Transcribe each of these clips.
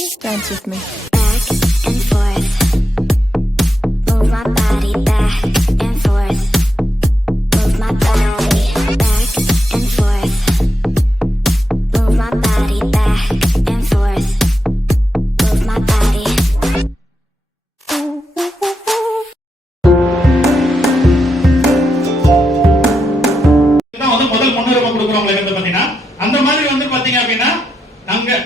Dance with me. Back and forth. Move my body back and forth. Move my body back and forth. Move my body back and forth. Move my body. முதல் முன்னுரிமை கொடுக்கிறவங்களுக்கு வந்து பாத்தீங்கன்னா அந்த மாதிரி வந்து பாத்தீங்க அப்படின்னா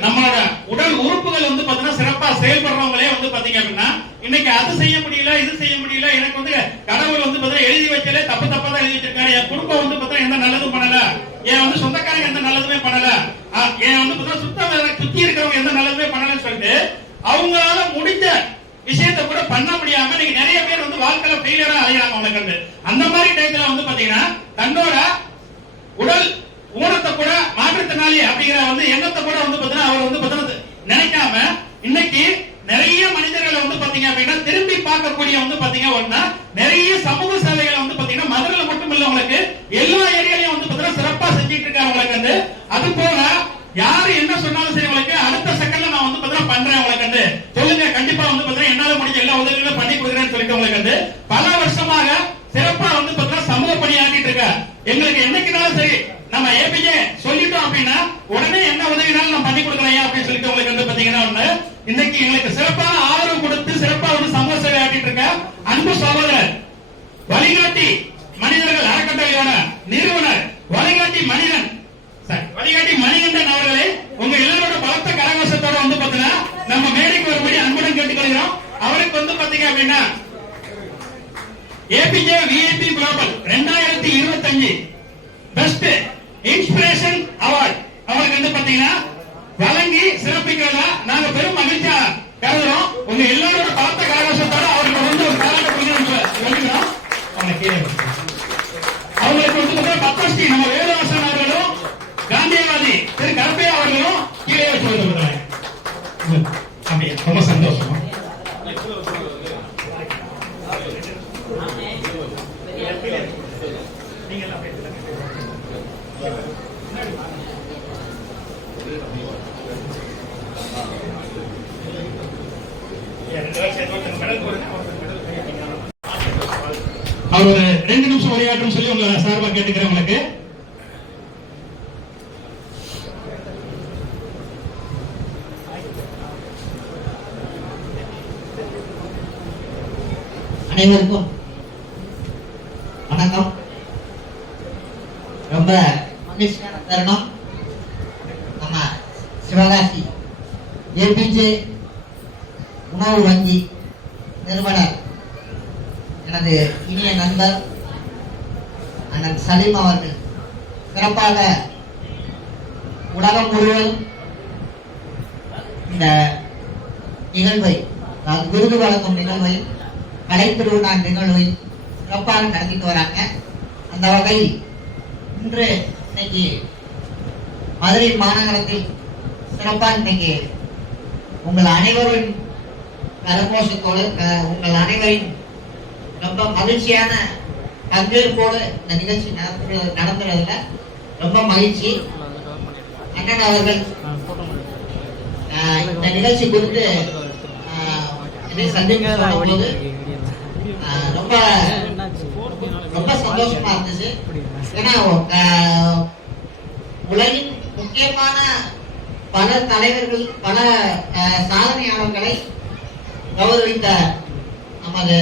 நம்மளோட உடல் உறுப்புகள் வந்து பாத்தீங்கன்னா சிறப்பா செயல்படுறவங்களே வந்து பாத்தீங்க அப்படின்னா இன்னைக்கு அது செய்ய முடியல இது செய்ய முடியல எனக்கு வந்து கடவுள் வந்து பாத்தீங்கன்னா எழுதி வைக்கல தப்பு தப்பா தான் எழுதி வச்சிருக்காரு என் குடும்பம் வந்து பாத்தீங்கன்னா எந்த நல்லதும் பண்ணல என் வந்து சொந்தக்காரங்க எந்த நல்லதுமே பண்ணல என் வந்து பாத்தீங்கன்னா சுத்தி இருக்கிறவங்க எந்த நல்லதுமே பண்ணலன்னு சொல்லிட்டு அவங்களால முடிஞ்ச விஷயத்தை கூட பண்ண முடியாம நீங்க நிறைய பேர் வந்து வாழ்க்கையில ஃபெயிலியரா அலையறாங்க உங்களுக்கு அந்த மாதிரி டைத்துல வந்து பாத்தீங்கன்னா தன்னோட உடல் ஊனத்தை கூட மாற்றுத்திறனாளி அப்படிங்கிற வந்து எண்ணத்தை கூட வந்து பாத்தீங்கன்னா அவர் வந்து பாத்தீங்கன்னா நினைக்காம இன்னைக்கு நிறைய மனிதர்களை வந்து பாத்தீங்க அப்படின்னா திரும்பி பார்க்கக்கூடிய வந்து பாத்தீங்க அப்படின்னா நிறைய சமூக சேவைகளை வந்து பாத்தீங்கன்னா மதுரையில மட்டும் இல்ல உங்களுக்கு எல்லா ஏரியாலையும் வந்து பாத்தீங்கன்னா சிறப்பா செஞ்சிட்டு இருக்காங்க உங்களுக்கு வந்து அது போல யாரு என்ன சொன்னாலும் சரி உங்களுக்கு அடுத்த செகண்ட்ல நான் வந்து பாத்தீங்கன்னா பண்றேன் உங்களுக்கு வந்து சொல்லுங்க கண்டிப்பா வந்து பாத்தீங்கன்னா என்னால முடிஞ்ச எல்லா உதவிகளும் பண்ணி கொடுக்குறேன்னு சொல்லிட்டு உங்களுக்கு வந்து பல வருஷமாக சிறப்பா வந்து பாத்தீங்கன்னா சமூக பணியாற்றிட்டு இருக்க எங்களுக்கு என்னைக்குனாலும் சரி நம்ம ஏபிஜே சொல்லிட்டோம் அப்படின்னா உடனே என்ன உதவினாலும் நான் பண்ணி கொடுக்குறேன் அப்படின்னு சொல்லிட்டு உங்களுக்கு வந்து பாத்தீங்கன்னா இன்னைக்கு எங்களுக்கு சிறப்பான ஆதரவு கொடுத்து சிறப்பா வந்து சமூக சேவை ஆட்டிட்டு இருக்க அன்பு சகோதரர் வழிகாட்டி மனிதர்கள் அறக்கட்டளையோட நிறுவனர் வழிகாட்டி மனிதன் வழிகாட்டி மணிகண்டன் அவர்களே உங்க எல்லாரோட பலத்த கரகோஷத்தோட வந்து பாத்தீங்கன்னா நம்ம மேடைக்கு வரும்படி அன்புடன் கேட்டுக்கொள்கிறோம் அவருக்கு வந்து பாத்தீங்க அப்படின்னா APJ VIP global 2025 best inspiration award அவருக்கு வந்து பாத்தீங்கன்னா வழங்கி சிறப்பிக்கிறதா நாங்க பெரும் மகிழ்ச்சியா கருதுறோம் உங்க எல்லாரோட பலத்த கரகோஷத்தோட அவருக்கு வந்து ஒரு பாராட்டு சொல்லிக்கிறோம் அவங்களுக்கு வந்து பத்மஸ்ரீ நம்ம வேதவாசன் அவர்களும் காந்தியவாதி திரு கருப்பையா அவர்களும் கீழே சொல்லிருக்கிறாங்க அப்படியே ரொம்ப சந்தோஷமா அவர் ஒரு 2 நிமிஷம் உரையாற்றும் சொல்லி உங்களை சார்பா கேட்டுக்கிறேன் உங்களுக்கு அனைவருக்கும் வணக்கம். ரொம்ப மகிழ்ச்சியான தருணம். நம்ம சிவகாசி ஏபிஜே உணவு வங்கி நிறுவனர் எனது இனிய நண்பர் அண்ணன் சலீம் அவர்கள் சிறப்பாக உலகம் முழுவதும் இந்த நிகழ்வை விருது வழங்கும் நிகழ்வை கலைத்திருவிழா நிகழ்வை சிறப்பாக நடத்திட்டு வராங்க. அந்த வகையில் இன்னைக்கு மதுரை மாநகரத்தில் சிறப்பாக இன்னைக்கு உங்கள் அனைவரின் கரகோஷத்தோடு உங்கள் அனைவரின் ரொம்ப மகிழ்ச்சியான பங்கேற்போடு இந்த நிகழ்ச்சி நடத்துறதுல ரொம்ப மகிழ்ச்சி. அண்ணன் அவர்கள் இந்த நிகழ்ச்சி குறித்து சந்திக்க போது ரொம்ப ரொம்ப சந்தோஷமா இருந்துச்சு. ஏன்னா உலகின் முக்கியமான பல தலைவர்கள் பல சாதனையாளர்களை கௌரவித்த நமது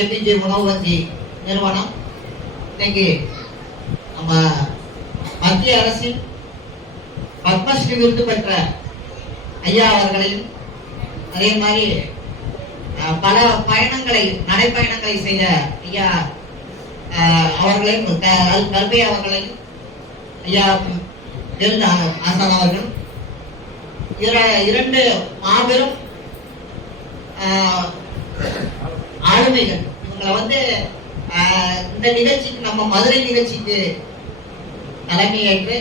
ஏபிஜே உணவு வங்கி நிறுவனம் இன்னைக்கு நம்ம மத்திய அரசின் பத்மஸ்ரீ விருது பெற்ற ஐயா அவர்களையும் அதே மாதிரி பல நடைப்பயணங்களை செய்த ஐயா அவர்களையும் கல்பையா அவர்களையும் ஐயா ஆசான் அவர்கள் 2 மாபெரும் ஆளுமைகள். இவங்களை வந்து இந்த நிகழ்ச்சிக்கு நம்ம மதுரை நிகழ்ச்சிக்கு தலைமையேற்று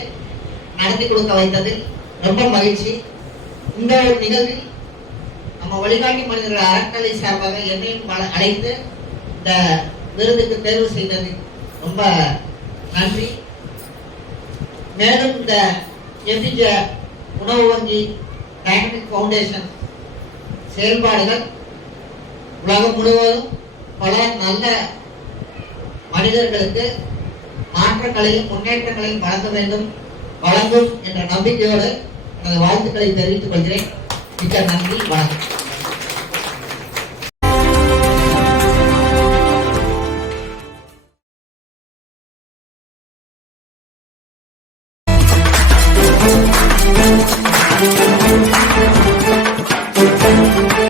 நடத்தி கொடுக்க வைத்தது ரொம்ப மகிழ்ச்சி. இந்த நிகழ்வில் நம்ம வழிகாட்டி மனிதர்கள் அறக்கட்டளை சார்பாக என்னையும் அழைத்து இந்த விருதுக்கு தேர்வு செய்தது ரொம்ப நன்றி. மேலும் இந்த ஏபிஜே உணவு வங்கி டைனமிக் ஃபவுண்டேஷன் செயல்பாடுகள் உலகம் முழுவதும் பல நல்ல மனிதர்களுக்கு மாற்றங்களையும் முன்னேற்றங்களையும் வழங்கும் என்ற நம்பிக்கையோடு எனது வாழ்த்துக்களை தெரிவித்துக் கொள்கிறேன். மிக்க நன்றி, வணக்கம்.